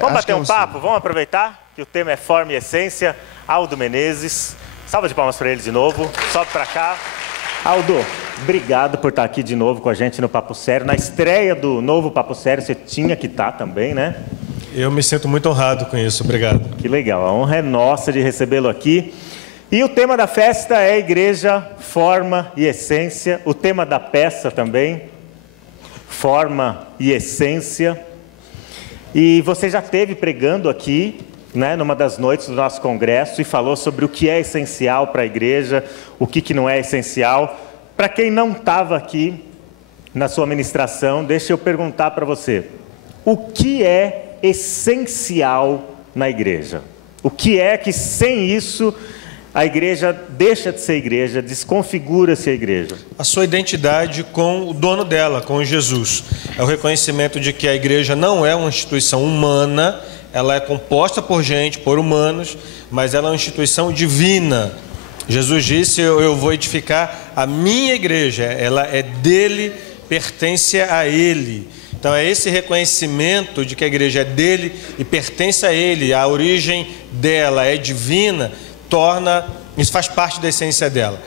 Vamos bater um papo? Vamos aproveitar que o tema é forma e essência. Aldo Menezes, salva de palmas para ele de novo, sobe para cá. Aldo, obrigado por estar aqui de novo com a gente no Papo Sério. Na estreia do novo Papo Sério, você tinha que estar também, né? Eu me sinto muito honrado com isso, obrigado. Que legal, a honra é nossa de recebê-lo aqui. E o tema da festa é igreja, forma e essência. O tema da peça também, forma e essência. E você já esteve pregando aqui, né, numa das noites do nosso congresso e falou sobre o que é essencial para a igreja, o que não é essencial. Para quem não estava aqui na sua ministração, deixa eu perguntar para você, o que é essencial na igreja? O que é que sem isso a igreja deixa de ser igreja, desconfigura-se a igreja? A sua identidade com o dono dela, com Jesus. É o reconhecimento de que a igreja não é uma instituição humana, ela é composta por gente, por humanos, mas ela é uma instituição divina. Jesus disse, eu vou edificar a minha igreja, ela é dele, pertence a ele. Então é esse reconhecimento de que a igreja é dele e pertence a ele, a origem dela é divina, isso faz parte da essência dela.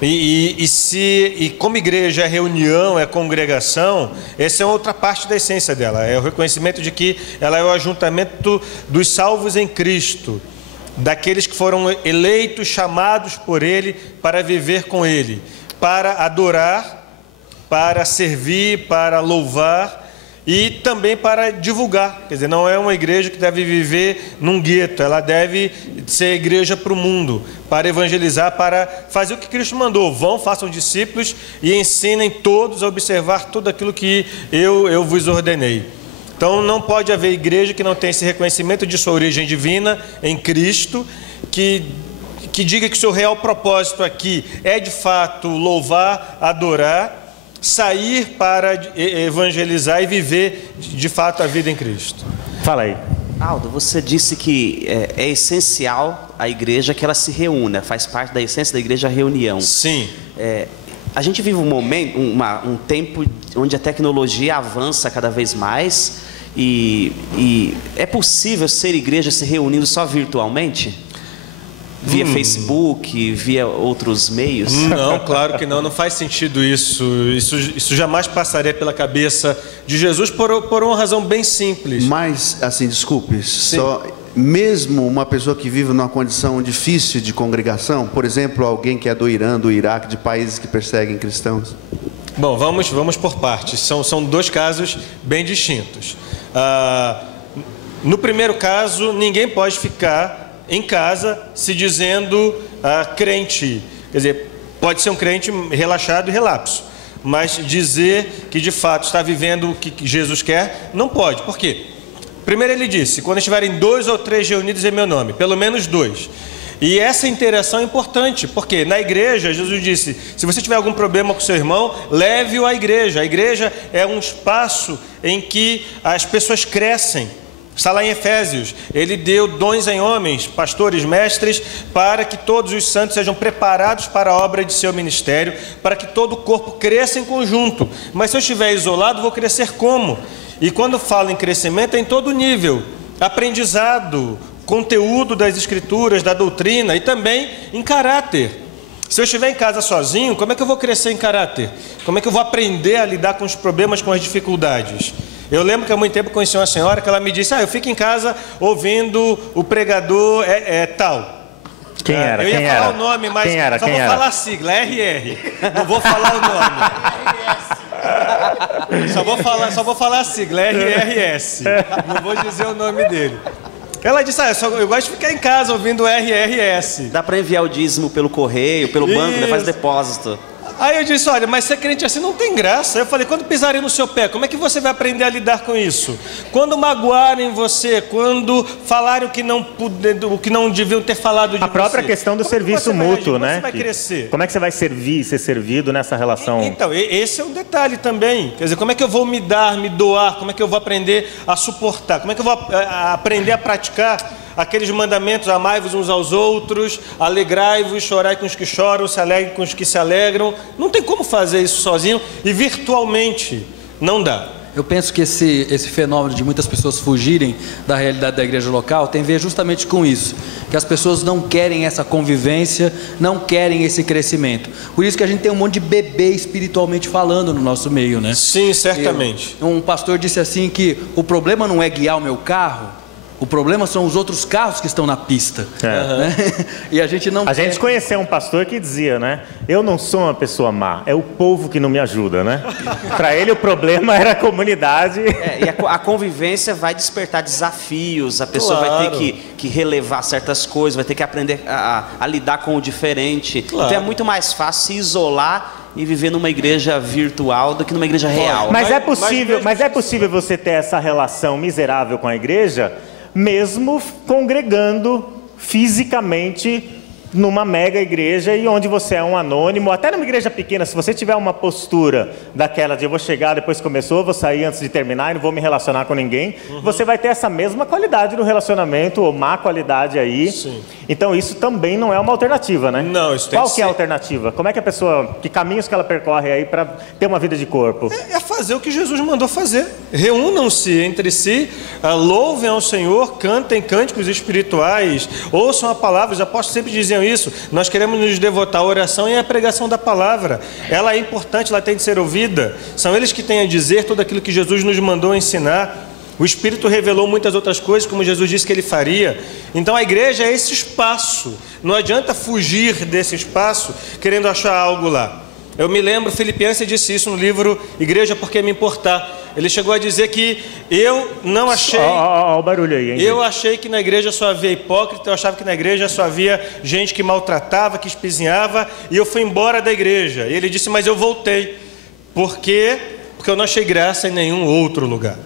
E como igreja é reunião, é congregação, essa é outra parte da essência dela. É o reconhecimento de que ela é o ajuntamento dos salvos em Cristo, daqueles que foram eleitos, chamados por Ele para viver com Ele, para adorar, para servir, para louvar e também para divulgar. Quer dizer, não é uma igreja que deve viver num gueto, ela deve ser igreja para o mundo, para evangelizar, para fazer o que Cristo mandou. Vão, façam discípulos e ensinem todos a observar tudo aquilo que eu vos ordenei. Então não pode haver igreja que não tenha esse reconhecimento de sua origem divina em Cristo, que diga que seu real propósito aqui é de fato louvar, adorar, sair para evangelizar e viver de fato a vida em Cristo. Fala aí. Aldo, você disse que é essencial a igreja que ela se reúna, faz parte da essência da igreja a reunião. Sim. A gente vive um momento, um tempo onde a tecnologia avança cada vez mais e é possível ser igreja se reunindo só virtualmente? Via Facebook, via outros meios? Não, claro que não, não faz sentido isso. Isso jamais passaria pela cabeça de Jesus por uma razão bem simples. Mas, assim, desculpe, mesmo uma pessoa que vive numa condição difícil de congregação, por exemplo, alguém que é do Irã, do Iraque, de países que perseguem cristãos? Bom, vamos por partes. São dois casos bem distintos. No primeiro caso, ninguém pode ficar em casa se dizendo crente. Quer dizer, pode ser um crente relaxado e relapso, mas dizer que de fato está vivendo o que Jesus quer, não pode. Por quê? Primeiro ele disse, quando estiverem 2 ou 3 reunidos em meu nome, pelo menos 2. E essa interação é importante, porque na igreja, Jesus disse, se você tiver algum problema com seu irmão, leve-o à igreja. A igreja é um espaço em que as pessoas crescem. Está lá em Efésios, ele deu dons em homens, pastores, mestres, para que todos os santos sejam preparados para a obra de seu ministério, para que todo o corpo cresça em conjunto. Mas se eu estiver isolado, vou crescer como? E quando falo em crescimento, é em todo nível, aprendizado, conteúdo das escrituras, da doutrina e também em caráter. Se eu estiver em casa sozinho, como é que eu vou crescer em caráter? Como é que eu vou aprender a lidar com os problemas, com as dificuldades? Eu lembro que há muito tempo conheci uma senhora que ela me disse, eu fico em casa ouvindo o pregador tal. Quem era? Eu ia falar o nome, mas só vou falar a sigla, RR. Não vou falar o nome. Só vou falar a sigla, RRS. Não vou dizer o nome dele. Ela disse, eu gosto de ficar em casa ouvindo RRS. Dá para enviar o dízimo pelo correio, pelo banco, faz depósito. Aí eu disse, olha, mas ser crente assim não tem graça. Eu falei, quando pisarem no seu pé, como é que você vai aprender a lidar com isso? Quando magoarem você, quando falarem o que não deviam ter falado de você. A própria questão do serviço mútuo, né? Você vai crescer. Como é que você vai servir e ser servido nessa relação? Então, esse é um detalhe também. Quer dizer, como é que eu vou me dar, me doar? Como é que eu vou aprender a suportar? Como é que eu vou aprender a praticar aqueles mandamentos, amai-vos uns aos outros, alegrai-vos, chorai com os que choram, se alegrem com os que se alegram. Não tem como fazer isso sozinho e virtualmente não dá. Eu penso que esse fenômeno de muitas pessoas fugirem da realidade da igreja local tem a ver justamente com isso, que as pessoas não querem essa convivência, não querem esse crescimento. Por isso que a gente tem um monte de bebê espiritualmente falando no nosso meio, né? Sim, certamente. Um pastor disse assim que o problema não é guiar o meu carro, o problema são os outros carros que estão na pista. Né? E a gente não. A gente conheceu um pastor que dizia, né? Eu não sou uma pessoa má, é o povo que não me ajuda, né? Para ele o problema era a comunidade. E a convivência vai despertar desafios, a pessoa vai ter que relevar certas coisas, vai ter que aprender a lidar com o diferente. Claro. Então é muito mais fácil se isolar e viver numa igreja virtual do que numa igreja real. Mas é possível você ter essa relação miserável com a igreja, mesmo congregando fisicamente numa mega igreja e onde você é um anônimo, até numa igreja pequena, se você tiver uma postura daquela de eu vou chegar, depois começou, vou sair antes de terminar e não vou me relacionar com ninguém, você vai ter essa mesma qualidade no relacionamento, ou má qualidade aí. Sim. Então isso também não é uma alternativa, né? Não, isso tem Qual que é a alternativa? Como é que a pessoa, que caminhos que ela percorre aí para ter uma vida de corpo? É fazer o que Jesus mandou fazer. Reúnam-se entre si, louvem ao Senhor, cantem cânticos espirituais, ouçam a palavra. Os apóstolos sempre diziam isso. Nós queremos nos devotar à oração e à pregação da palavra. Ela é importante, ela tem de ser ouvida. São eles que têm a dizer tudo aquilo que Jesus nos mandou ensinar. O Espírito revelou muitas outras coisas, como Jesus disse que ele faria. Então a igreja é esse espaço. Não adianta fugir desse espaço querendo achar algo lá. Eu me lembro, Filipenses disse isso no livro Igreja Por Que Me Importar. Ele chegou a dizer que eu não achei... Olha o barulho aí, hein? Eu achei que na igreja só havia hipócrita, eu achava que na igreja só havia gente que maltratava, que espizinhava, e eu fui embora da igreja. E ele disse, mas eu voltei. Por quê? Porque eu não achei graça em nenhum outro lugar.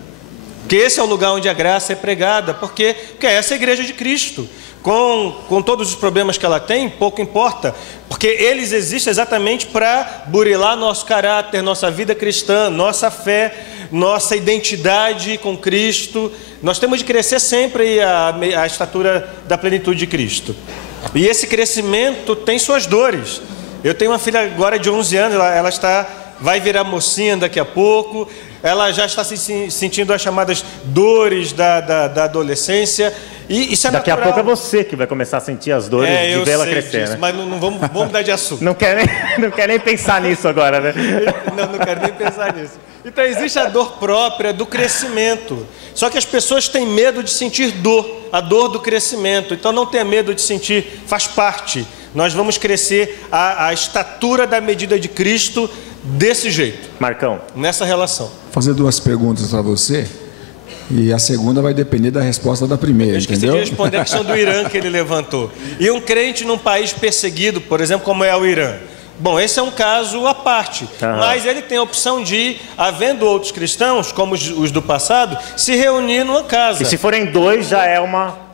Porque esse é o lugar onde a graça é pregada. Porque essa é a igreja de Cristo. Com todos os problemas que ela tem, pouco importa, porque eles existem exatamente para burilar nosso caráter, nossa vida cristã, nossa fé, nossa identidade com Cristo. Nós temos de crescer sempre a estatura da plenitude de Cristo. E esse crescimento tem suas dores. Eu tenho uma filha agora de 11 anos, ela vai virar mocinha daqui a pouco, ela já está se sentindo as chamadas dores da adolescência. E isso é daqui natural. a pouco é você que vai começar a sentir as dores de ver ela crescer, disso, né? Mas não vamos mudar de assunto. Não quer nem pensar nisso agora, né? Não quero nem pensar nisso. Então existe a dor própria do crescimento. Só que as pessoas têm medo de sentir dor, a dor do crescimento. Então não tenha medo de sentir, faz parte. Nós vamos crescer a estatura da medida de Cristo desse jeito. Marcão. Nessa relação. Vou fazer duas perguntas para você. E a segunda vai depender da resposta da primeira, eu esqueci entendeu? de responder a questão do Irã que ele levantou. E um crente num país perseguido, por exemplo, como é o Irã. Bom, esse é um caso à parte. Mas ele tem a opção de, havendo outros cristãos, como os do passado, se reunir numa casa. E se forem dois, já é uma...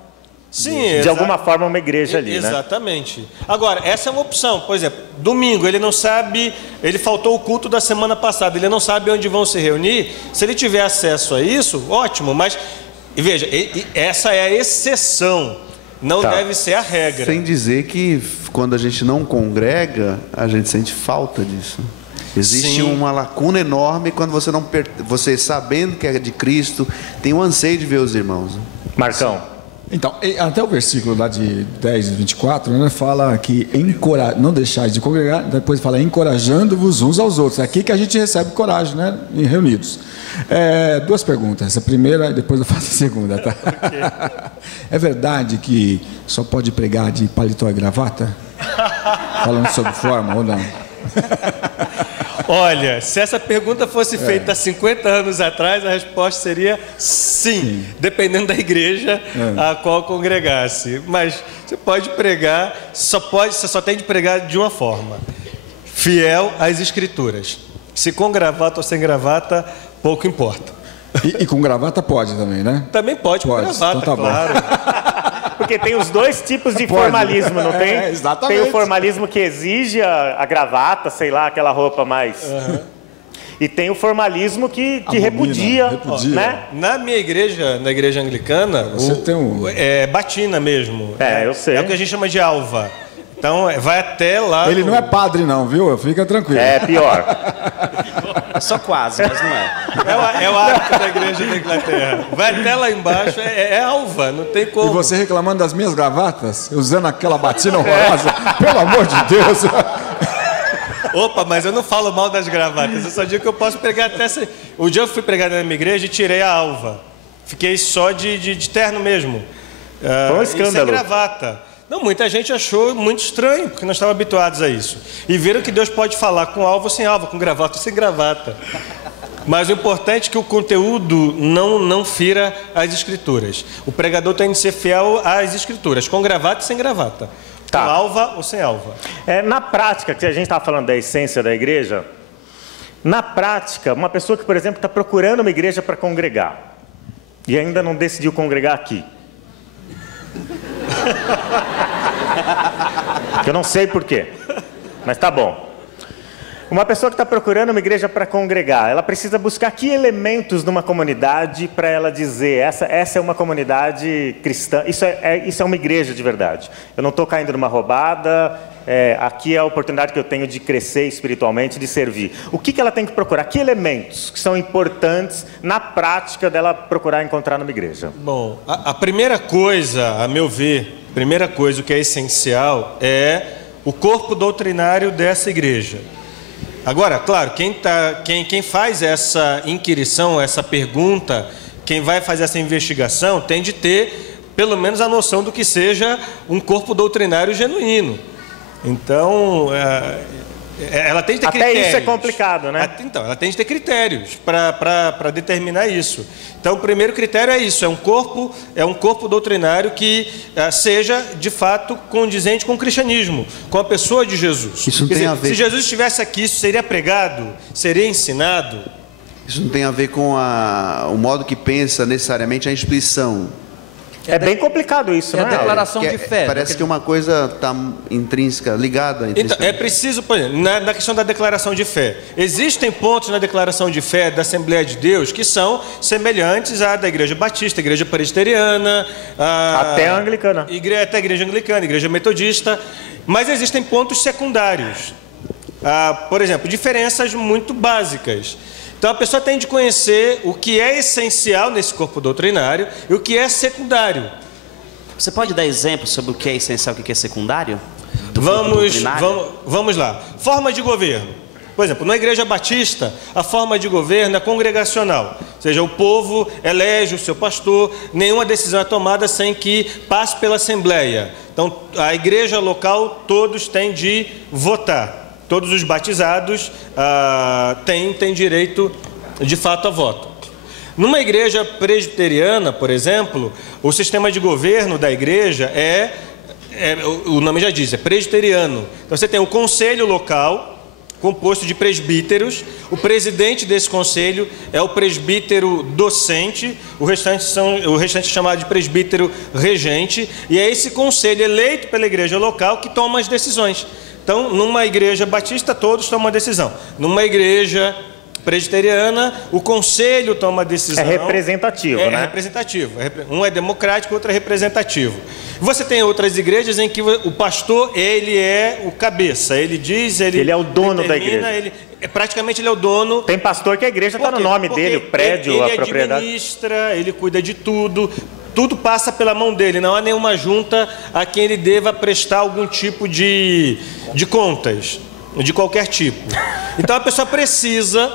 Sim, de alguma forma uma igreja ali, exatamente. Né? Agora, essa é uma opção. Por exemplo, domingo, ele não sabe, ele faltou o culto da semana passada, ele não sabe onde vão se reunir. Se ele tiver acesso a isso, ótimo, mas veja, essa é a exceção, não deve ser a regra. Sem dizer que quando a gente não congrega, a gente sente falta disso. Existe uma lacuna enorme quando você sabendo que é de Cristo, tem um anseio de ver os irmãos. Marcão. Então, até o versículo lá de 10 e 24, né, fala que não deixais de congregar, depois fala encorajando-vos uns aos outros. É aqui que a gente recebe coragem, né, reunidos. Duas perguntas. A primeira, depois eu faço a segunda, tá? É verdade que só pode pregar de paletó e gravata? Falando sobre forma ou não? Olha, se essa pergunta fosse feita há 50 anos atrás, a resposta seria sim. Dependendo da igreja a qual congregasse. Mas você pode pregar, você só tem de pregar de uma forma: fiel às Escrituras. Se com gravata ou sem gravata, pouco importa. E com gravata pode também, né? Também pode com gravata, então tá claro. Porque tem os dois tipos de formalismo, não tem? Exatamente. Tem o formalismo que exige a gravata, sei lá, aquela roupa mais... E tem o formalismo que repudia, né? Na minha igreja, na igreja anglicana, você tem é batina mesmo. Eu sei. É o que a gente chama de alva. Então, vai até lá... Ele não é padre não, viu? Fica tranquilo. É pior. Só quase, mas não é. É o hábito da igreja da Inglaterra. Vai até lá embaixo, é alva, não tem como. E você reclamando das minhas gravatas, usando aquela batina horrorosa, pelo amor de Deus. Opa, mas eu não falo mal das gravatas, eu só digo que eu posso pregar até... O dia eu fui pregar na minha igreja e tirei a alva. Fiquei só de terno mesmo. Foi um escândalo. E sem gravata. Não, muita gente achou muito estranho, porque não estavam habituados a isso. E viram que Deus pode falar com alva ou sem alva, com gravata ou sem gravata. Mas o importante é que o conteúdo não fira as escrituras. O pregador tem de ser fiel às escrituras, com gravata e sem gravata. Tá. Com alva ou sem alva. Na prática, que a gente estava falando da essência da igreja, na prática, uma pessoa que, por exemplo, está procurando uma igreja para congregar e ainda não decidiu congregar aqui. Eu não sei porquê, mas tá bom. Uma pessoa que está procurando uma igreja para congregar, ela precisa buscar que elementos numa comunidade para ela dizer, essa é uma comunidade cristã, isso é uma igreja de verdade. Eu não estou caindo numa roubada, aqui é a oportunidade que eu tenho de crescer espiritualmente, de servir. O que ela tem que procurar? Que elementos que são importantes na prática dela procurar encontrar numa igreja? Bom, a primeira coisa, a meu ver, o que é essencial é o corpo doutrinário dessa igreja. Agora, claro, quem faz essa inquirição, essa pergunta, quem vai fazer essa investigação, tem de ter pelo menos a noção do que seja um corpo doutrinário genuíno. Então, ela tem de ter critérios. Até isso é complicado, né? Então, ela tem de ter critérios para determinar isso. Então, o primeiro critério é isso, é um corpo doutrinário que seja, de fato, condizente com o cristianismo, com a pessoa de Jesus. Isso não tem a ver. Se Jesus estivesse aqui, isso seria pregado, seria ensinado. Isso não tem a ver com o modo que pensa necessariamente a instituição. É bem complicado isso, É a não é? declaração de fé. Parece que uma coisa está intrínseca, ligada. Então, é preciso, por exemplo, na questão da declaração de fé, existem pontos na declaração de fé da Assembleia de Deus que são semelhantes à da Igreja Batista, Igreja Presbiteriana, Até a Anglicana. até a Igreja Anglicana, Igreja Metodista, mas existem pontos secundários. Por exemplo, diferenças muito básicas. Então a pessoa tem de conhecer o que é essencial nesse corpo doutrinário e o que é secundário. Você pode dar exemplos sobre o que é essencial e o que é secundário? Vamos lá. Forma de governo. Por exemplo, na Igreja Batista, a forma de governo é congregacional. Ou seja, o povo elege o seu pastor, nenhuma decisão é tomada sem que passe pela Assembleia. Então, a igreja local, todos têm de votar. Todos os batizados têm direito, de fato, a voto. Numa igreja presbiteriana, por exemplo, o sistema de governo da igreja o nome já diz, é presbiteriano. Então você tem o conselho local, composto de presbíteros. O presidente desse conselho é o presbítero docente, o restante é chamado de presbítero regente, e é esse conselho eleito pela igreja local que toma as decisões. Então, numa igreja batista, todos tomam a decisão. Numa igreja presbiteriana, o conselho toma a decisão. É representativo, né? É representativo. Um é democrático, outro é representativo. Você tem outras igrejas em que o pastor, ele é o cabeça. Ele diz, ele é o dono da igreja. Praticamente ele é o dono. Tem pastor que a igreja está no nome dele, o prédio, a propriedade. Ele administra, ele cuida de tudo. Tudo passa pela mão dele, não há nenhuma junta a quem ele deva prestar algum tipo de contas, de qualquer tipo. Então a pessoa precisa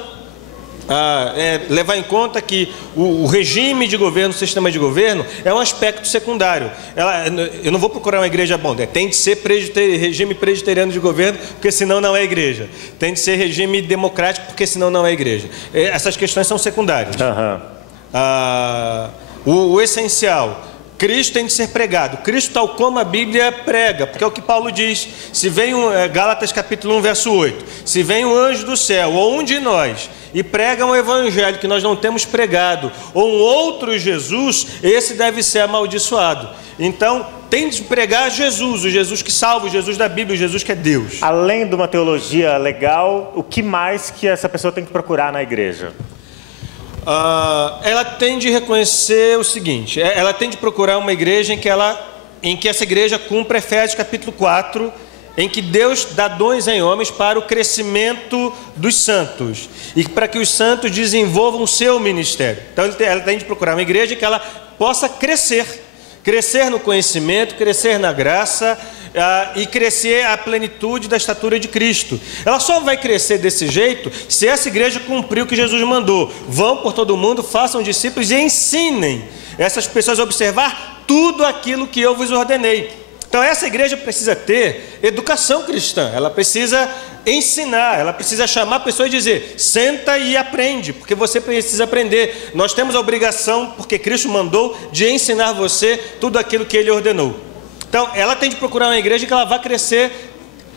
levar em conta que o regime de governo, o sistema de governo, é um aspecto secundário. Eu não vou procurar uma igreja tem de ser regime presbiteriano de governo, porque senão não é igreja. Tem de ser regime democrático, porque senão não é igreja. Essas questões são secundárias. O essencial, Cristo tem de ser pregado. Cristo tal como a Bíblia prega, porque é o que Paulo diz. Se vem Gálatas capítulo 1, verso 8. Se vem um anjo do céu, ou um de nós, e prega um evangelho que nós não temos pregado, ou um outro Jesus, esse deve ser amaldiçoado. Então, tem de pregar Jesus, o Jesus que salva, o Jesus da Bíblia, o Jesus que é Deus. Além de uma teologia legal, o que mais que essa pessoa tem que procurar na igreja? Ela tem de reconhecer o seguinte, ela tem de procurar uma igreja em que essa igreja cumpra Efésios capítulo 4, em que Deus dá dons em homens para o crescimento dos santos e para que os santos desenvolvam o seu ministério. Então ela tem de procurar uma igreja que ela possa crescer no conhecimento, crescer na graça e crescer à plenitude da estatura de Cristo. Ela só vai crescer desse jeito se essa igreja cumprir o que Jesus mandou. Vão por todo mundo, façam discípulos e ensinem essas pessoas a observar tudo aquilo que eu vos ordenei. Então essa igreja precisa ter educação cristã, ela precisa ensinar, ela precisa chamar a pessoa e dizer: senta e aprende, porque você precisa aprender. Nós temos a obrigação, porque Cristo mandou, de ensinar você tudo aquilo que Ele ordenou. Então ela tem de procurar uma igreja que ela vá crescer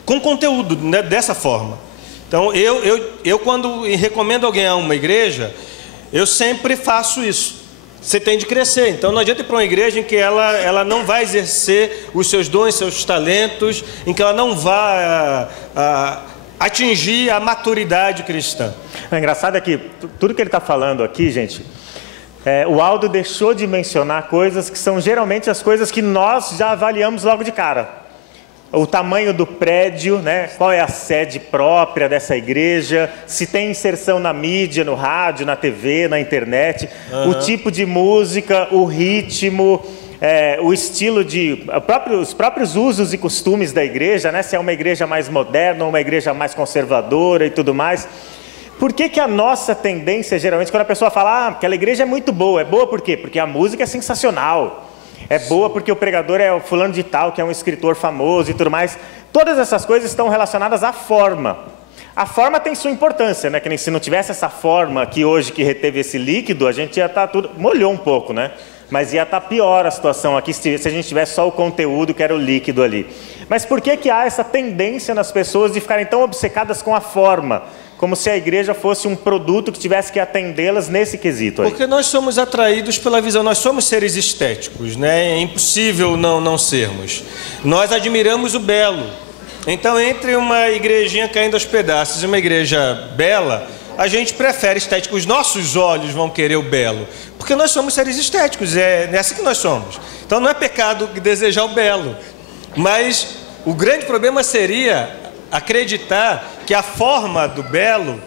com conteúdo, né, dessa forma. Então eu quando recomendo alguém a uma igreja, eu sempre faço isso. Você tem de crescer, então não adianta ir para uma igreja em que ela não vai exercer os seus dons, seus talentos, em que ela não vai atingir a maturidade cristã. O engraçado é que tudo que ele está falando aqui, gente, o Aldo deixou de mencionar coisas que são geralmente as coisas que nós já avaliamos logo de cara. O tamanho do prédio, né? Qual é a sede própria dessa igreja, se tem inserção na mídia, no rádio, na TV, na internet, o tipo de música, o ritmo, o estilo os próprios usos e costumes da igreja, né? Se é uma igreja mais moderna ou uma igreja mais conservadora e tudo mais. Por que a nossa tendência, geralmente, quando a pessoa fala, aquela igreja é muito boa, é boa por quê? Porque a música é sensacional. É boa porque o pregador é o fulano de tal, que é um escritor famoso e tudo mais. Todas essas coisas estão relacionadas à forma. A forma tem sua importância, né? Que nem se não tivesse essa forma aqui hoje que reteve esse líquido, a gente ia estar tudo... Molhou um pouco, né? Mas ia estar pior a situação aqui se a gente tivesse só o conteúdo, que era o líquido ali. Mas por que há essa tendência nas pessoas de ficarem tão obcecadas com a forma? Como se a igreja fosse um produto que tivesse que atendê-las nesse quesito aí. Porque nós somos atraídos pela visão, nós somos seres estéticos, né? É impossível não sermos. Nós admiramos o belo. Então, entre uma igrejinha caindo aos pedaços e uma igreja bela, a gente prefere estético. Os nossos olhos vão querer o belo, porque nós somos seres estéticos, é assim que nós somos. Então, não é pecado desejar o belo, mas o grande problema seria acreditar que a forma do belo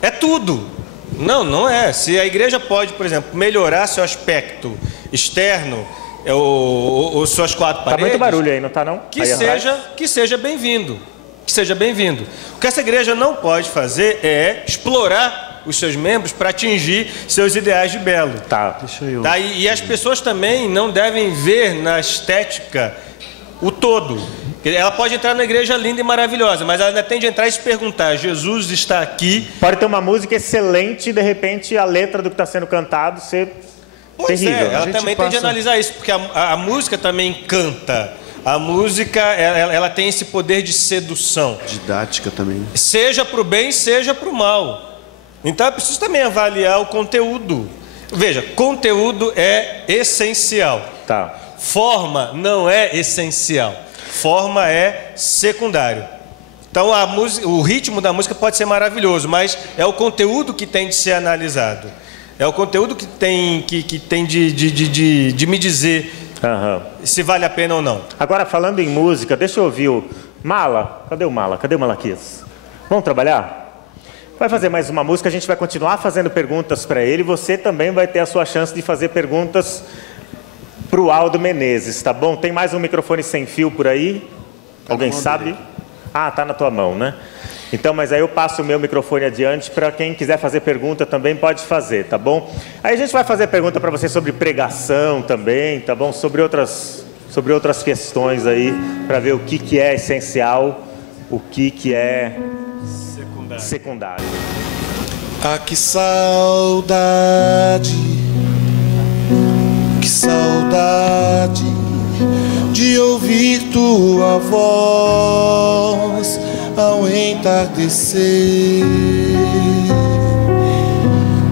é tudo. Não é. Se a igreja pode, por exemplo, melhorar seu aspecto externo, ou suas quatro paredes... Tá muito barulho aí, não tá não? Que seja bem-vindo. Que seja bem-vindo. O que essa igreja não pode fazer é explorar os seus membros para atingir seus ideais de belo. Tá. E as pessoas também não devem ver na estética o todo. Ela pode entrar na igreja linda e maravilhosa, mas ela ainda tem de entrar e se perguntar: Jesus está aqui? Pode ter uma música excelente e de repente a letra do que está sendo cantado ser terrível. Ela também tem de analisar isso, porque a música também canta. A música, ela tem esse poder de sedução. Didática também. Seja para o bem, seja para o mal. Então é preciso também avaliar o conteúdo. Veja, conteúdo é essencial. Tá. Forma não é essencial. Forma é secundário. Então o ritmo da música pode ser maravilhoso, mas é o conteúdo que tem de ser analisado. É o conteúdo que tem de me dizer se vale a pena ou não. Agora, falando em música, deixa eu ouvir o Mala. Cadê o Mala? Cadê o Malaquias? Vamos trabalhar? Vai fazer mais uma música, a gente vai continuar fazendo perguntas para ele. Você também vai ter a sua chance de fazer perguntas para o Aldo Menezes, tá bom? Tem mais um microfone sem fio por aí? Alguém sabe? Ah, tá na tua mão, né? Então, mas aí eu passo o meu microfone adiante para quem quiser fazer pergunta também pode fazer, tá bom? Aí a gente vai fazer pergunta para você sobre pregação também, tá bom? Sobre outras questões aí, para ver o que é essencial, o que é secundário. Ah, que saudade de ouvir tua voz ao entardecer.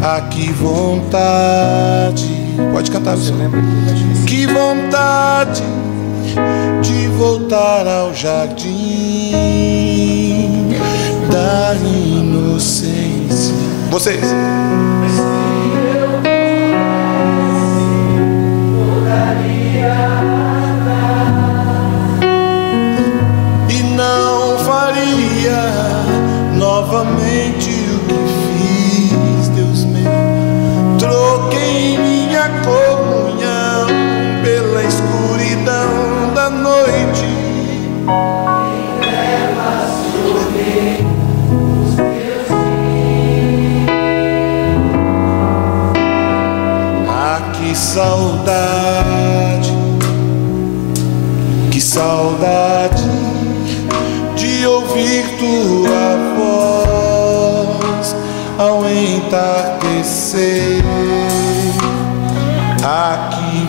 Ah, que vontade, pode cantar, você lembra? Que vontade de voltar ao jardim da inocência. Vocês. ouvir tua voz ao entardecer. Ah, que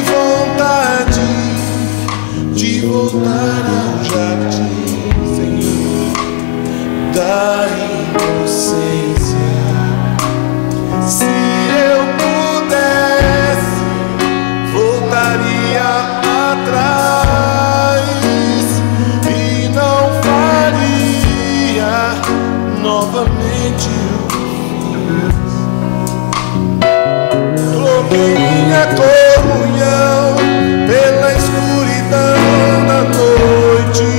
vontade de voltar ao jardim, Senhor, da inocência. Se eu pudesse, voltaria atrás e não faria novamente o que fiz. Troquei minha comunhão pela escuridão da noite,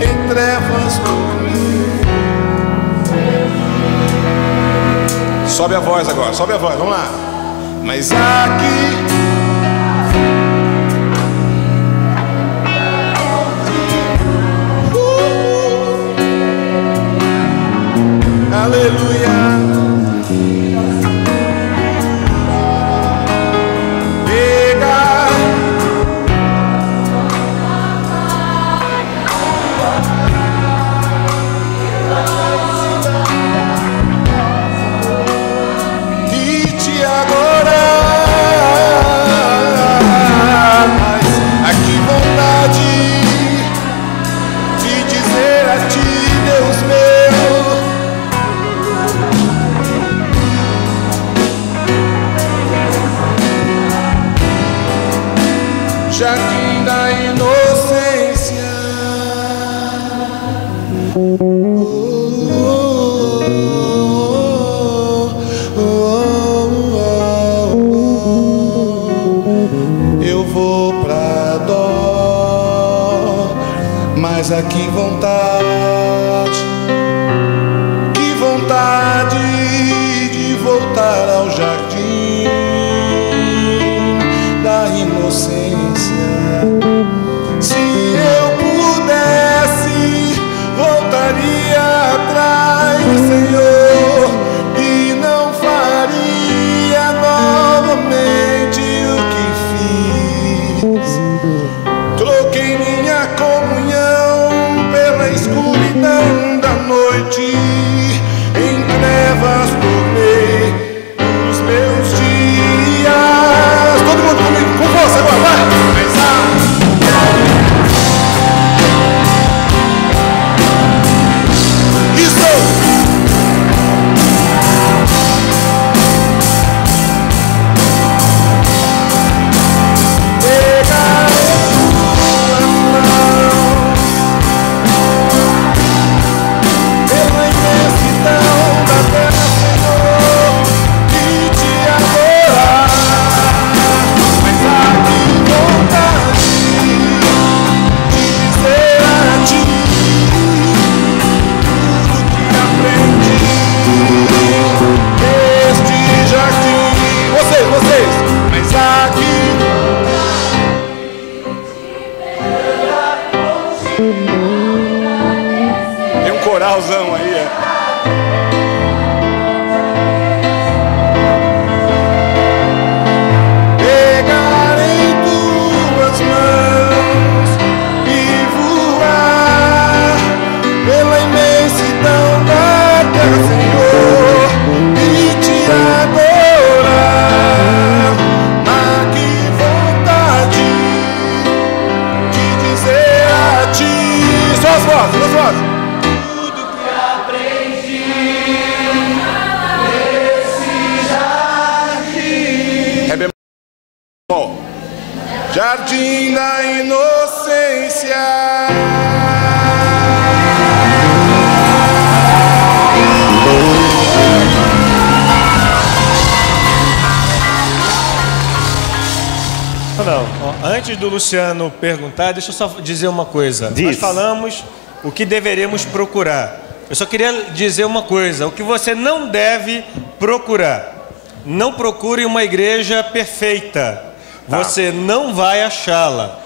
em trevas por mim. Sobe a voz agora, sobe a voz, vamos lá. Mas aqui aleluia. Jardim da inocência. Eu vou pra dó, mas a que vontade de voltar ao jardim da inocência. Se eu pudesse, voltaria atrás, Senhor, e não faria novamente o que fiz. Troquei minha comunhão pela escuridão da noite, em trevas tornei os meus dias. Todo mundo comigo, com força agora, vai! Tem um coralzão aí, é. Pegar em tuas mãos e voar pela imensidão da terra, Senhor, e te adorar. Ah, que vontade de dizer a ti. Só as vozes, as vozes. Tudo que aprendi nesse jardim. É bom. Jardim da inocência. Não. Antes do Luciano perguntar, deixa eu só dizer uma coisa. Diz. Nós falamos o que deveremos procurar. Eu só queria dizer uma coisa. O que você não deve procurar. Não procure uma igreja perfeita. Você não vai achá-la.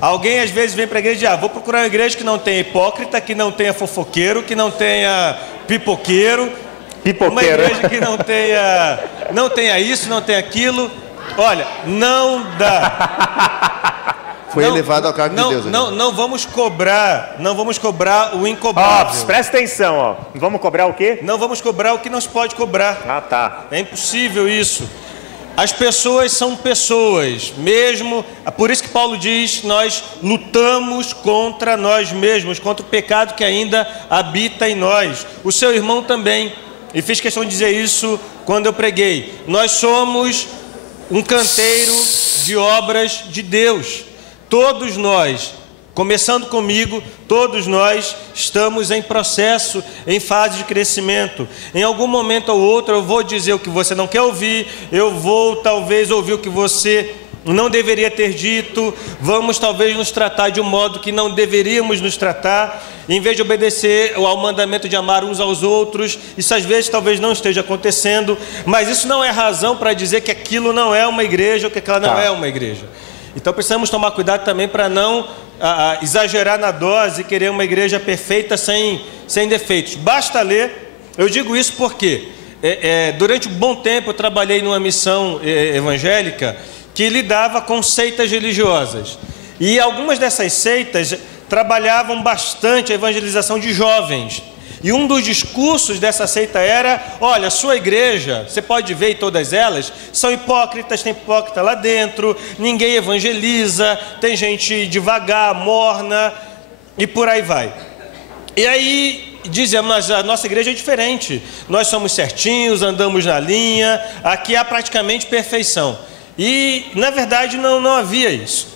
Alguém às vezes vem para a igreja e diz, vou procurar uma igreja que não tenha hipócrita, que não tenha fofoqueiro, que não tenha pipoqueiro. Uma igreja que não tenha isso, não tenha aquilo. Olha, não dá. Foi elevado ao cargo de Deus. Não vamos cobrar o incobrável. Presta atenção, ó. Vamos cobrar o quê? Não vamos cobrar o que não se pode cobrar. Ah, tá. É impossível isso. As pessoas são pessoas, mesmo. Por isso que Paulo diz: nós lutamos contra nós mesmos, contra o pecado que ainda habita em nós. O seu irmão também. E fiz questão de dizer isso quando eu preguei. Nós somos um canteiro de obras de Deus. Todos nós, começando comigo, todos nós estamos em processo, em fase de crescimento. Em algum momento ou outro eu vou dizer o que você não quer ouvir, eu vou talvez ouvir o que você não deveria ter dito, vamos talvez nos tratar de um modo que não deveríamos nos tratar, em vez de obedecer ao mandamento de amar uns aos outros. Isso às vezes talvez não esteja acontecendo, mas isso não é razão para dizer que aquilo não é uma igreja ou que aquela não é uma igreja. Então precisamos tomar cuidado também para não exagerar na dose e querer uma igreja perfeita sem defeitos. Basta ler. Eu digo isso porque durante um bom tempo eu trabalhei numa missão evangélica que lidava com seitas religiosas. E algumas dessas seitas trabalhavam bastante a evangelização de jovens. E um dos discursos dessa seita era: olha, sua igreja, você pode ver em todas elas, são hipócritas, tem hipócrita lá dentro, ninguém evangeliza, tem gente devagar, morna, e por aí vai. E aí dizemos: mas a nossa igreja é diferente, nós somos certinhos, andamos na linha, aqui há praticamente perfeição. E na verdade não havia isso.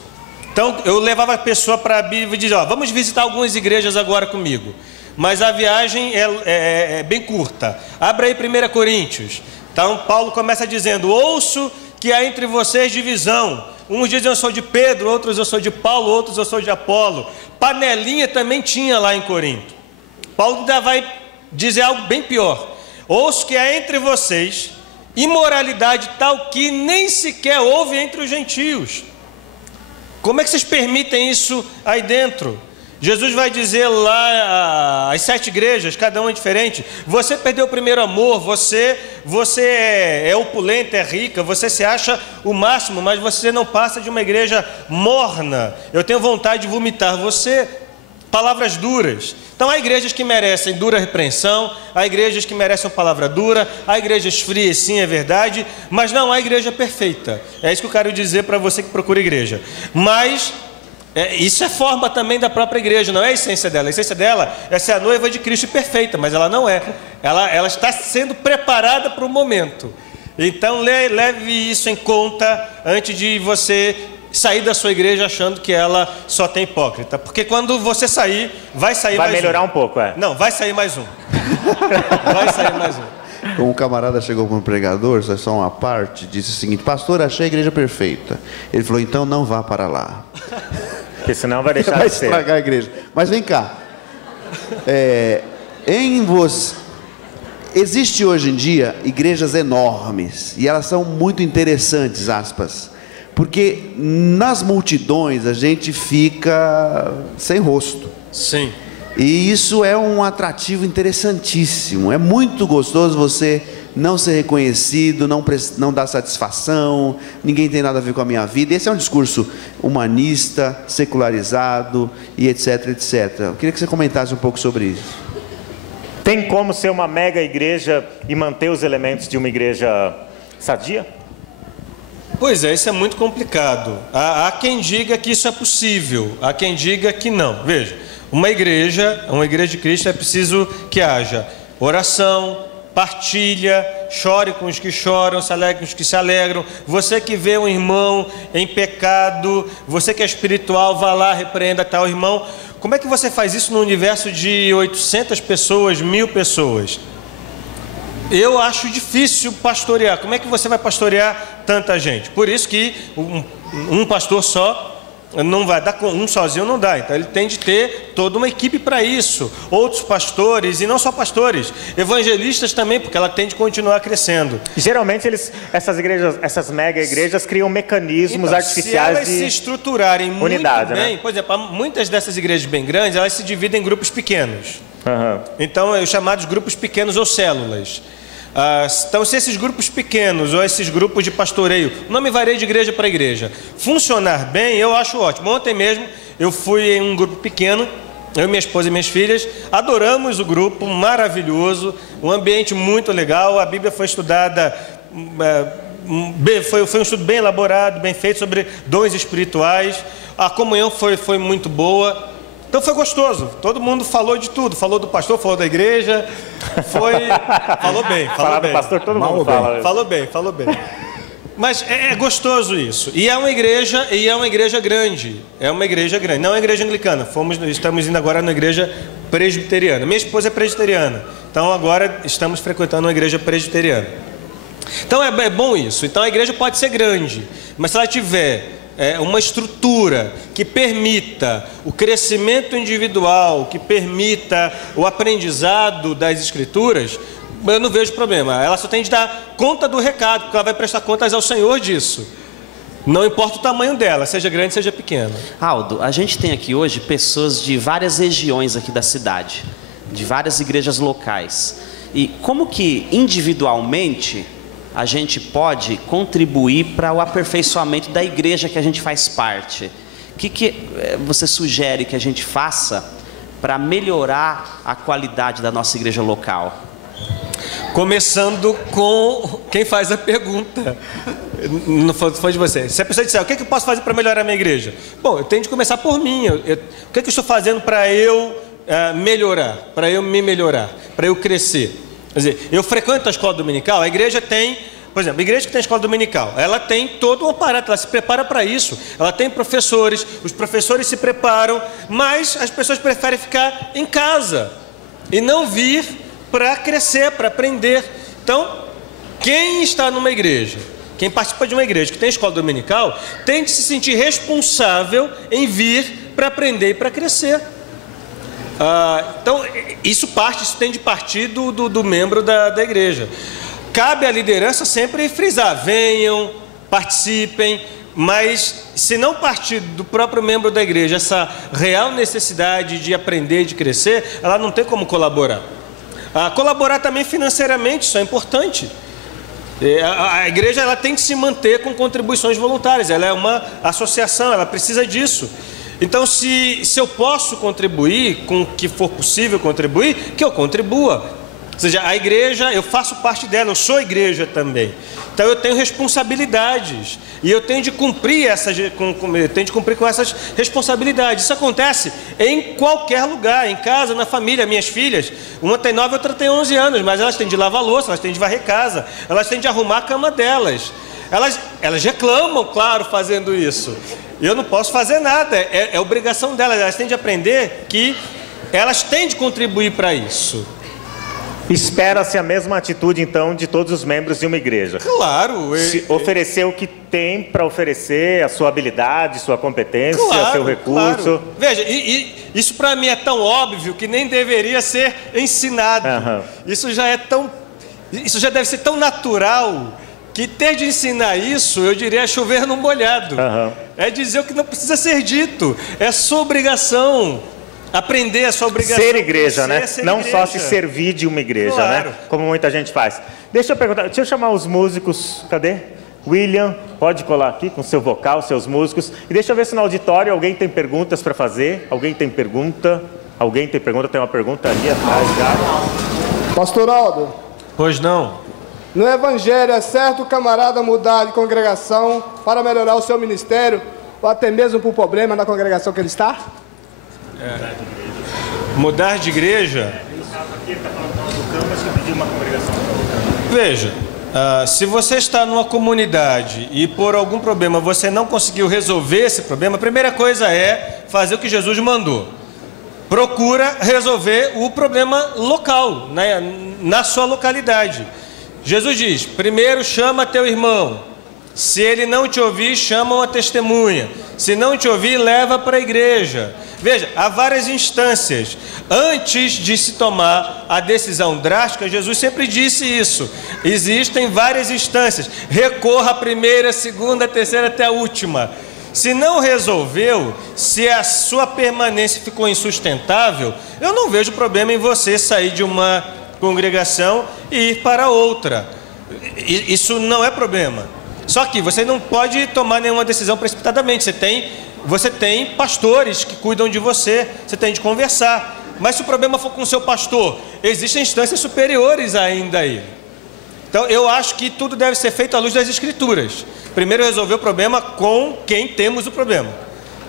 Então eu levava a pessoa para a Bíblia e dizia: ó, vamos visitar algumas igrejas agora comigo. Mas a viagem é bem curta. Abra aí 1 Coríntios. Então Paulo começa dizendo: ouço que há entre vocês divisão. Uns dizem eu sou de Pedro, outros eu sou de Paulo, outros eu sou de Apolo. Panelinha também tinha lá em Corinto. Paulo ainda vai dizer algo bem pior. Ouço que há entre vocês imoralidade tal que nem sequer houve entre os gentios. Como é que vocês permitem isso aí dentro? Jesus vai dizer lá às 7 igrejas, cada uma é diferente: você perdeu o primeiro amor, você é opulenta, é rica, você se acha o máximo, mas você não passa de uma igreja morna. Eu tenho vontade de vomitar você. Palavras duras. Então há igrejas que merecem dura repreensão, há igrejas que merecem palavra dura, há igrejas frias, sim, é verdade, mas não há igreja perfeita. É isso que eu quero dizer para você que procura igreja. Mas isso é forma também da própria igreja, não é a essência dela. A essência dela é ser a noiva de Cristo perfeita, mas ela não é. Ela está sendo preparada para o momento. Então leve isso em conta antes de você sair da sua igreja achando que ela só tem hipócrita. Porque quando você sair, vai sair mais um. Vai melhorar um pouco, Não, vai sair mais um. Vai sair mais um. Um camarada chegou para um pregador, só uma parte, disse o seguinte: pastor, achei a igreja perfeita. Ele falou: então não vá para lá. Porque senão vai deixar vai de ser. estragar a igreja. Mas vem cá. Existe hoje em dia igrejas enormes, e elas são muito interessantes, aspas, porque nas multidões a gente fica sem rosto. Sim. E isso é um atrativo interessantíssimo. É muito gostoso você não ser reconhecido, não dar satisfação, ninguém tem nada a ver com a minha vida. Esse é um discurso humanista, secularizado e etc, etc. Eu queria que você comentasse um pouco sobre isso. Tem como ser uma mega igreja e manter os elementos de uma igreja sadia? Pois é, isso é muito complicado. Há quem diga que isso é possível, há quem diga que não. Veja, uma igreja de Cristo é preciso que haja oração, partilha, chore com os que choram, se alegre com os que se alegram. Você que vê um irmão em pecado, você que é espiritual, vá lá, repreenda tal irmão. Como é que você faz isso num universo de 800 pessoas, 1000 pessoas? Eu acho difícil pastorear. Como é que você vai pastorear tanta gente? Por isso que um pastor só não vai dar, um sozinho não dá. Então ele tem de ter toda uma equipe para isso. Outros pastores, e não só pastores, evangelistas também, porque ela tem de continuar crescendo. Geralmente essas mega igrejas criam mecanismos artificiais de unidade. Se elas se estruturarem muito bem, né? por exemplo, muitas dessas igrejas bem grandes, elas se dividem em grupos pequenos. Uhum. Então, os chamados grupos pequenos ou células. Então, se esses grupos pequenos ou esses grupos de pastoreio, o nome varia de igreja para igreja, funcionar bem, eu acho ótimo. Ontem mesmo eu fui em um grupo pequeno, eu, minha esposa e minhas filhas, adoramos o grupo, maravilhoso, um ambiente muito legal, a Bíblia foi estudada, foi um estudo bem elaborado, bem feito sobre dons espirituais, a comunhão foi muito boa. Então foi gostoso, todo mundo falou de tudo, falou do pastor, falou da igreja, falou bem, falou bem. Do pastor, todo mundo fala. Falou bem. Mas é gostoso isso. E é uma igreja grande. É uma igreja grande. Não é uma igreja anglicana. Estamos indo agora na igreja presbiteriana. Minha esposa é presbiteriana. Então agora estamos frequentando uma igreja presbiteriana. Então é bom isso. Então a igreja pode ser grande, mas se ela tiver uma estrutura que permita o crescimento individual, que permita o aprendizado das escrituras, eu não vejo problema. Ela só tem de dar conta do recado, porque ela vai prestar contas ao Senhor disso. Não importa o tamanho dela, seja grande, seja pequena. Aldo, a gente tem aqui hoje pessoas de várias regiões aqui da cidade, de várias igrejas locais. E como que individualmente a gente pode contribuir para o aperfeiçoamento da igreja que a gente faz parte? O que você sugere que a gente faça para melhorar a qualidade da nossa igreja local? Começando com quem faz a pergunta. Não foi de você. Se a pessoa disser, o que eu posso fazer para melhorar a minha igreja? Bom, eu tenho de começar por mim. O que eu estou fazendo para eu melhorar, para eu me melhorar, para eu crescer? Quer dizer, eu frequento a escola dominical, a igreja tem, por exemplo, a igreja que tem escola dominical, ela tem todo um aparato, ela se prepara para isso, ela tem professores, os professores se preparam, mas as pessoas preferem ficar em casa e não vir para crescer, para aprender. Então, quem está numa igreja, quem participa de uma igreja que tem escola dominical, tem de se sentir responsável em vir para aprender e para crescer. Então, isso tem de partir do membro da igreja. Cabe à liderança sempre frisar, venham, participem, mas se não partir do próprio membro da igreja essa real necessidade de aprender, de crescer, ela não tem como colaborar. Colaborar também financeiramente, isso é importante. A igreja ela tem que se manter com contribuições voluntárias, ela é uma associação, ela precisa disso. Então, se eu posso contribuir com o que for possível contribuir, que eu contribua. Ou seja, a igreja, eu faço parte dela, eu sou igreja também. Então, eu tenho responsabilidades e eu tenho de cumprir com essas responsabilidades. Isso acontece em qualquer lugar, em casa, na família. Minhas filhas, uma tem 9, outra tem 11 anos, mas elas têm de lavar louça, elas têm de varrer casa, elas têm de arrumar a cama delas. Elas reclamam, claro, fazendo isso. Eu não posso fazer nada, é obrigação delas. Elas têm de aprender que elas têm de contribuir para isso. Espera-se a mesma atitude, então, de todos os membros de uma igreja. Claro. Oferecer o que tem para oferecer, a sua habilidade, sua competência, seu recurso. Claro. Veja, isso para mim é tão óbvio que nem deveria ser ensinado. Uhum. Isso já deve ser tão natural que ter de ensinar isso, eu diria, é chover num molhado. Uhum. É dizer o que não precisa ser dito. É sua obrigação. Aprender a sua obrigação. Ser igreja, né? Não só se servir de uma igreja, claro, né? Como muita gente faz. Deixa eu chamar os músicos. Cadê? William, pode colar aqui com seu vocal, seus músicos. E deixa eu ver se no auditório alguém tem perguntas para fazer. Alguém tem pergunta? Alguém tem pergunta? Tem uma pergunta ali atrás já. Pastor Aldo. Pois não. No Evangelho, é certo o camarada mudar de congregação para melhorar o seu ministério, ou até mesmo por problema na congregação que ele está? Mudar de igreja? Veja, se você está numa comunidade e por algum problema você não conseguiu resolver esse problema, a primeira coisa é fazer o que Jesus mandou. Procura resolver o problema local, na sua localidade. Jesus diz, primeiro chama teu irmão, se ele não te ouvir, chama uma testemunha, se não te ouvir, leva para a igreja. Veja, há várias instâncias. Antes de se tomar a decisão drástica, Jesus sempre disse isso. Existem várias instâncias. Recorra à primeira, segunda, terceira até a última. Se não resolveu, se a sua permanência ficou insustentável, eu não vejo problema em você sair de uma congregação e ir para outra. Isso não é problema. Só que você não pode tomar nenhuma decisão precipitadamente. Você tem pastores que cuidam de você, você tem de conversar. Mas se o problema for com o seu pastor, existem instâncias superiores ainda a ele. Então, eu acho que tudo deve ser feito à luz das Escrituras. Primeiro resolver o problema com quem temos o problema.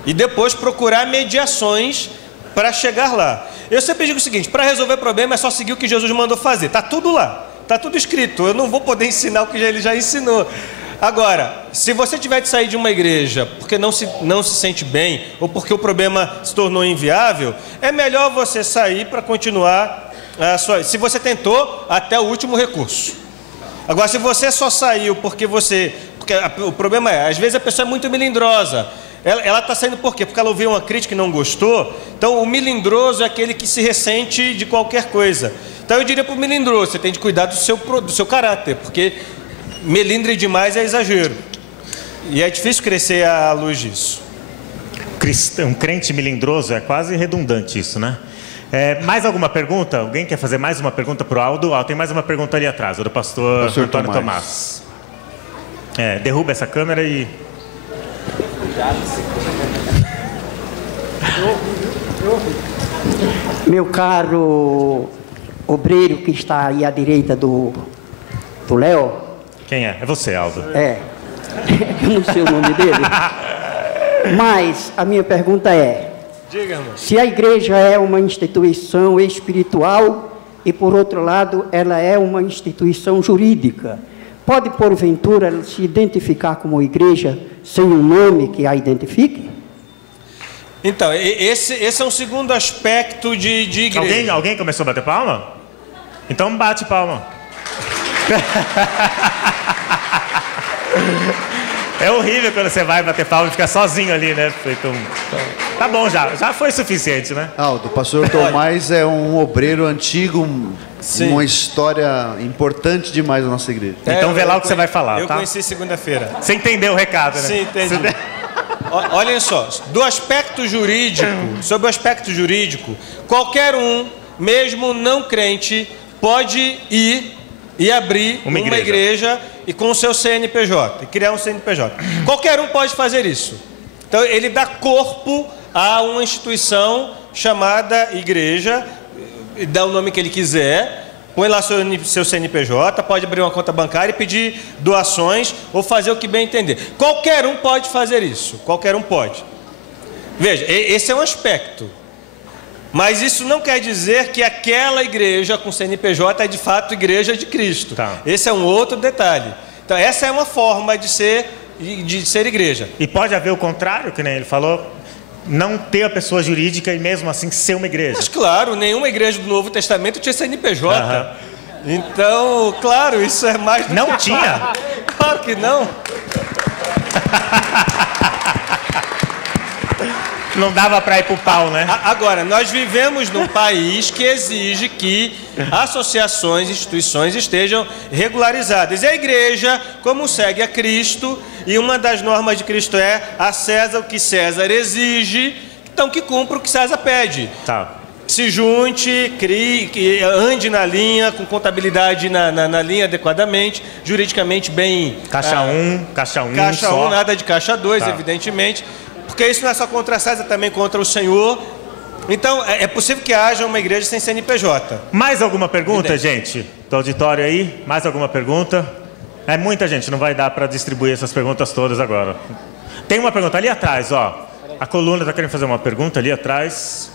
E depois procurar mediações para chegar lá. Eu sempre digo o seguinte, para resolver o problema é só seguir o que Jesus mandou fazer. Está tudo lá, está tudo escrito. Eu não vou poder ensinar o que ele já ensinou. Agora, se você tiver de sair de uma igreja porque não se sente bem ou porque o problema se tornou inviável, é melhor você sair para continuar a sua... Se você tentou, até o último recurso. Agora, se você só saiu porque o problema é, às vezes a pessoa é muito melindrosa. Ela está saindo por quê? Porque ela ouviu uma crítica e não gostou. Então, o melindroso é aquele que se ressente de qualquer coisa. Então, eu diria para o melindroso, você tem de cuidar do seu caráter, porque... melindre demais é exagero. E é difícil crescer à luz disso. Um crente melindroso, é quase redundante isso, né? Mais alguma pergunta? Alguém quer fazer mais uma pergunta para o Aldo? Tem mais uma pergunta ali atrás, do pastor Antônio Tomás. Derruba essa câmera e... Meu caro obreiro que está aí à direita do Léo. Quem é? É você, Aldo. Eu não sei o nome dele. Mas a minha pergunta é: diga, irmão. Se a igreja é uma instituição espiritual e, por outro lado, ela é uma instituição jurídica, pode, porventura, ela se identificar como igreja sem um nome que a identifique? Então, esse é um segundo aspecto de igreja. Alguém começou a bater palma? Então bate palma. É horrível quando você vai bater palma e fica sozinho ali, né? Tá bom, já foi suficiente, né? Aldo, o pastor Tomás é um obreiro antigo, Sim. uma história importante demais da nossa igreja. Então vê lá o que você vai falar, Eu tá? conheci segunda-feira. Você entendeu o recado, né? Sim, entendi. Olhem só, sobre o aspecto jurídico, qualquer um, mesmo não crente, pode ir e abrir uma igreja e com o seu CNPJ, e criar um CNPJ. Qualquer um pode fazer isso. Então, ele dá corpo a uma instituição chamada igreja, dá o nome que ele quiser, põe lá seu CNPJ, pode abrir uma conta bancária e pedir doações ou fazer o que bem entender. Qualquer um pode fazer isso, qualquer um pode. Veja, esse é um aspecto. Mas isso não quer dizer que aquela igreja com CNPJ é de fato igreja de Cristo. Tá. Esse é um outro detalhe. Então, essa é uma forma de ser igreja. E pode haver o contrário, que nem ele falou, não ter a pessoa jurídica e mesmo assim ser uma igreja. Mas claro, nenhuma igreja do Novo Testamento tinha CNPJ. Então, claro, isso é mais do Não que tinha? Claro que não. Não dava para ir pro pau, né? Agora, nós vivemos num país que exige que associações, instituições estejam regularizadas. E a igreja, como segue a Cristo, e uma das normas de Cristo é a César o que César exige, então que cumpra o que César pede. Tá. Se junte, crie, ande na linha, com contabilidade na linha adequadamente, juridicamente bem... Caixa 1, caixa 1 Caixa só. 1, nada de caixa 2, Tá. evidentemente. Porque isso não é só contra César, também contra o Senhor. Então, é possível que haja uma igreja sem CNPJ. Mais alguma pergunta, gente? Do auditório aí? Mais alguma pergunta? É muita gente, não vai dar para distribuir essas perguntas todas agora. Tem uma pergunta ali atrás, ó. A coluna está querendo fazer uma pergunta ali atrás.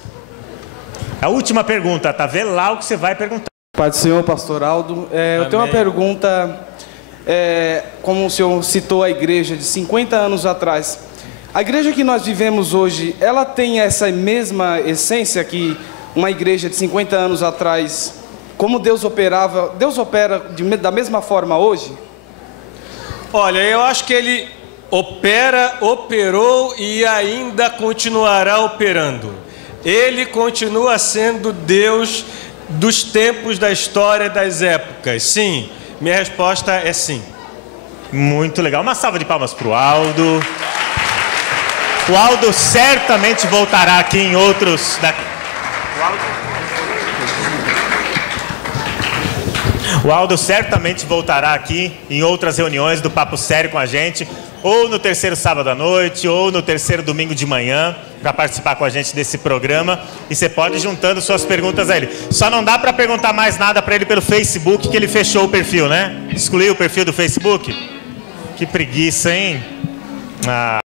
A última pergunta, tá? Vê lá o que você vai perguntar. Pai do Senhor, pastor Aldo. Eu tenho uma pergunta, como o senhor citou a igreja de 50 anos atrás. A igreja que nós vivemos hoje, ela tem essa mesma essência que uma igreja de 50 anos atrás, como Deus operava, Deus opera da mesma forma hoje? Olha, eu acho que ele operou e ainda continuará operando. Ele continua sendo Deus dos tempos da história das épocas. Sim, minha resposta é sim. Muito legal. Uma salva de palmas para o Aldo. O Aldo certamente voltará aqui em outros... O Aldo certamente voltará aqui em outras reuniões do Papo Sério com a gente, ou no terceiro sábado à noite, ou no terceiro domingo de manhã, para participar com a gente desse programa. E você pode ir juntando suas perguntas a ele. Só não dá para perguntar mais nada para ele pelo Facebook, que ele fechou o perfil, né? Excluiu o perfil do Facebook? Que preguiça, hein?